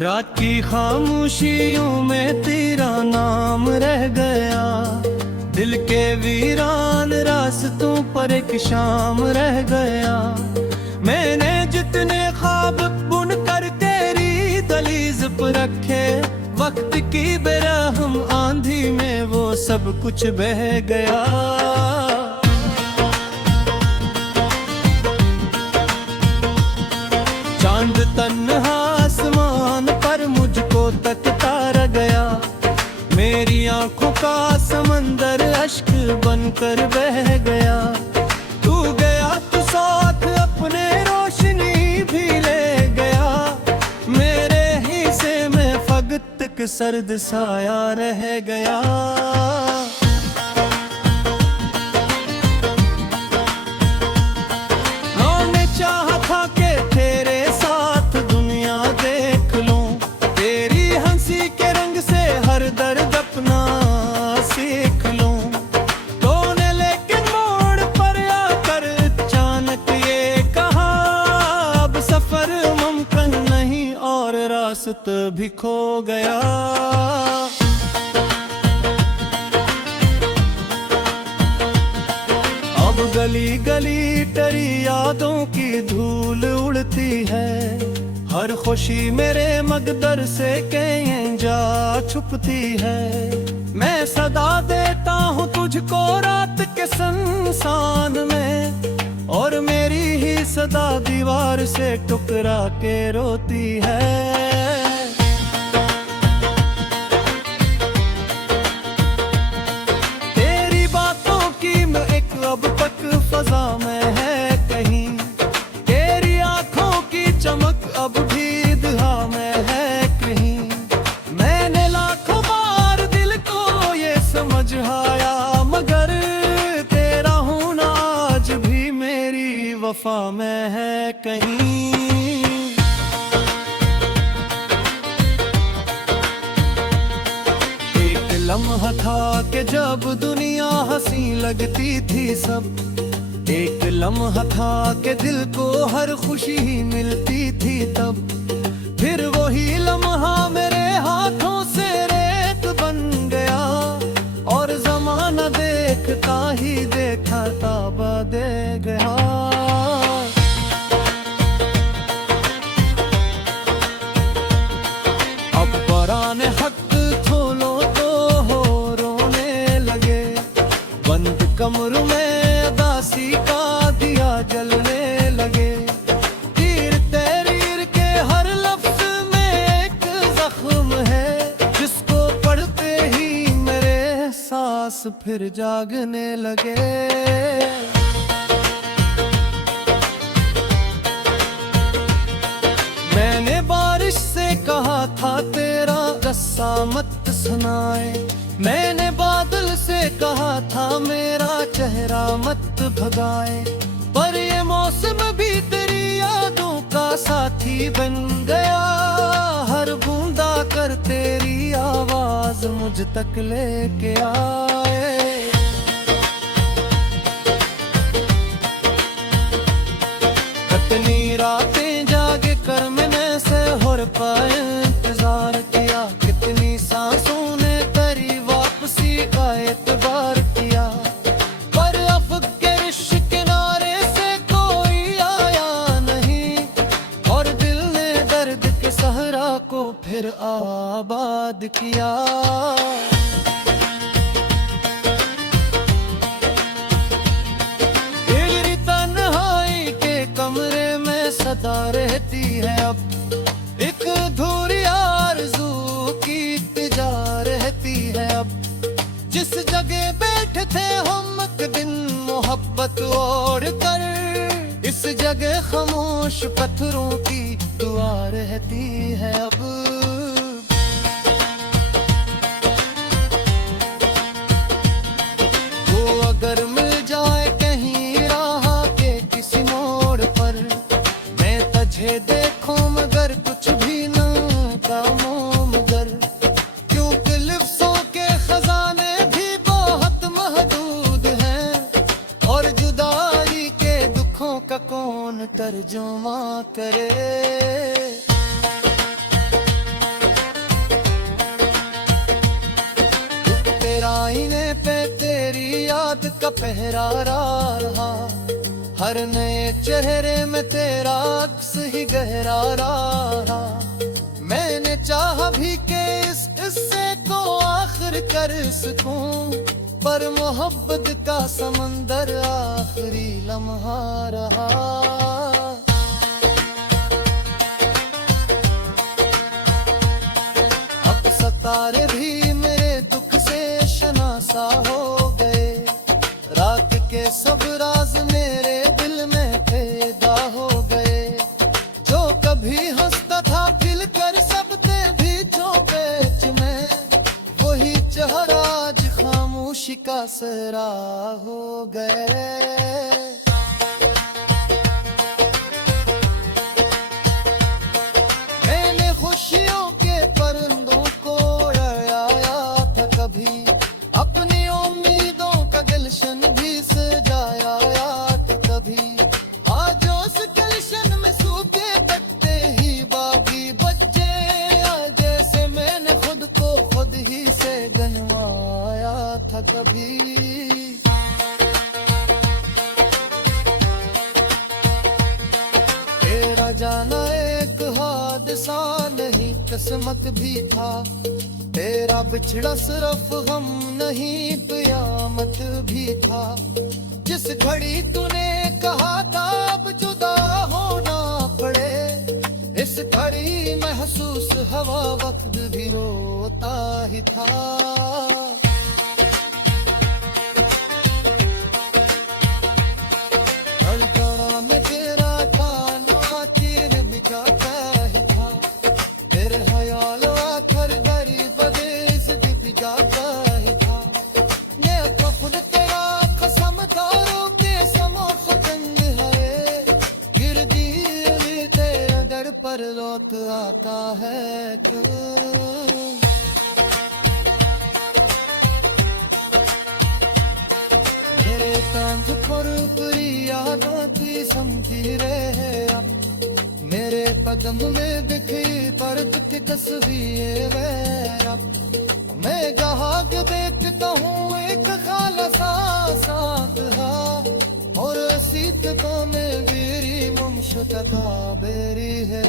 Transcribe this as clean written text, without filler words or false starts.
रात की खामोशियों में तेरा नाम रह गया, दिल के वीरान रास्तों पर एक शाम रह गया। मैंने जितने ख्वाब बुन कर तेरी दहलीज पर रखे, वक्त की बेरहम आंधी में वो सब कुछ बह गया। चांद तन्हा आसमान पर मुझको तकता रह गया, मेरी आंखों का समंदर अश्क बनकर बह गया। तू गया तो साथ अपने रोशनी भी ले गया, मेरे हिस्से में फकत के सर्द साया रह गया। मैंने चाहा था कि तेरे साथ दुनिया देख लूं, तेरी हंसी के रंग से हर दर्द अपना सीख लूं। तूने लेकिन मोड़ पर आकर अचानक ये कहा, अब सफर मुमकिन नहीं और रास्ता भी खो गया। अब गली गली टरी यादों की धूल उड़ती है, हर खुशी मेरे मकदर से कहीं जा छुपती है। मैं सदा देता हूँ तुझको रात के सुनसान में, और मेरी ही सदा दीवार से टुकरा के रोती है। तेरी बातों की मैं एक अब तक फजा में है कहीं, तेरी आंखों की चमक अब भी दुआ में है कहीं। मैंने लाखों बार दिल को ये समझाया, मगर तेरा होना आज भी मेरी वफा में है कहीं। एक लम्हा था कि जब दुनिया हंसी लगती थी सब, एक लम्हा था कि दिल को हर खुशी मिलती थी तब। फिर वही लम्हा मेरे हाथों से रेत बन गया, और जमाना देखता ही देखा ताबा दे गया। अब बराने हक खोलो तो हो रोने लगे, बंद कमरों में उदासी का दिया जलने लगे। तीर तहरीर के हर लफ्ज में एक जख्म है, जिसको पढ़ते ही मेरे सांस फिर जागने लगे। मैंने बारिश से कहा था तेरा रस्सा मत सुनाए, मैंने बादल से कहा था मेरा चेहरा मत भगाए। पर ये मौसम भी तेरी यादों का साथी बन गया, हर बूंदा कर तेरी आवाज मुझ तक लेके आए। कितनी रातें जागे कर मैंने से होर पाए इंतजार किया, कितनी सांसों ने तेरी वापसी का एतबार किया। पर अब के रिश्ते किनारे से कोई आया नहीं, और दिल ने दर्द के सहरा को फिर आबाद किया। तेरी तन्हाई के कमरे में सदा रहती है अब, एक अधूरी आरज़ू की इल्तिजा रहती है अब। जिस जगह बैठे थे हम एक दिन मोहब्बत ओढ़ कर, इस जगह खामोश पत्थरों की दुआ रहती है अब। वो अगर मिल जाए कहीं राह के किसी मोड़ पर, मैं तुझे देखूं मगर कुछ भी न कामों मगर। क्योंकि लिफ्ज़ों के खजाने भी बहुत महदूद हैं, और जुदाई के दुखों का कौन तर्जुमा करे। का पहरा रहा, हर नए चेहरे में तेरा अक्स ही गहरा रहा। मैंने चाहा भी कि इस किस्से को आखिर कर सकूं, पर मोहब्बत का समंदर आखिरी लम्हा रहा। अब सितारे भी मेरे दुख से शनासा हो गए, रात के सब राज मेरे दिल में पैदा हो गए। जो कभी हंसता था खिल कर सबके बीचों बीच में, वही चेहरा आज खामोशी का सहरा हो गए। मैंने खुशियों के परिंदों को उड़ाया था कभी, अपनी उम्मीदों का गुलशन भी सजाया था कभी। आज उस गुलशन में सूखे पत्ते ही बागी बच्चे, जैसे मैंने खुद को खुद ही से गंवाया था कभी। तेरा जाना एक हादसा नहीं किस्मत भी था, तेरा बिछड़ा सिर्फ गम नहीं कयामत भी था। जिस घड़ी तूने कहा था अब जुदा होना पड़े, इस घड़ी महसूस हवा वक्त भी रोता ही था। हड़बड़ा में तेरा खाना आखिर बिकाता ही था, तेरे ख्याल आखिर बड़ी बदेस बिकाता ही था। ये कफन तेरा कसम दारों के समो खतंग है, गिर दिल तेरे दर पर लौट आता है क्यों। मेरे कांध पर ऊपरी यादों की समझी रहे, मेरे कदम में दिखी पर की तस्वीर मेरा। मैं जहाँ के देखता हूँ एक खालसा साथ है, और सीत को में गिरी मुमशुतका बेरी है।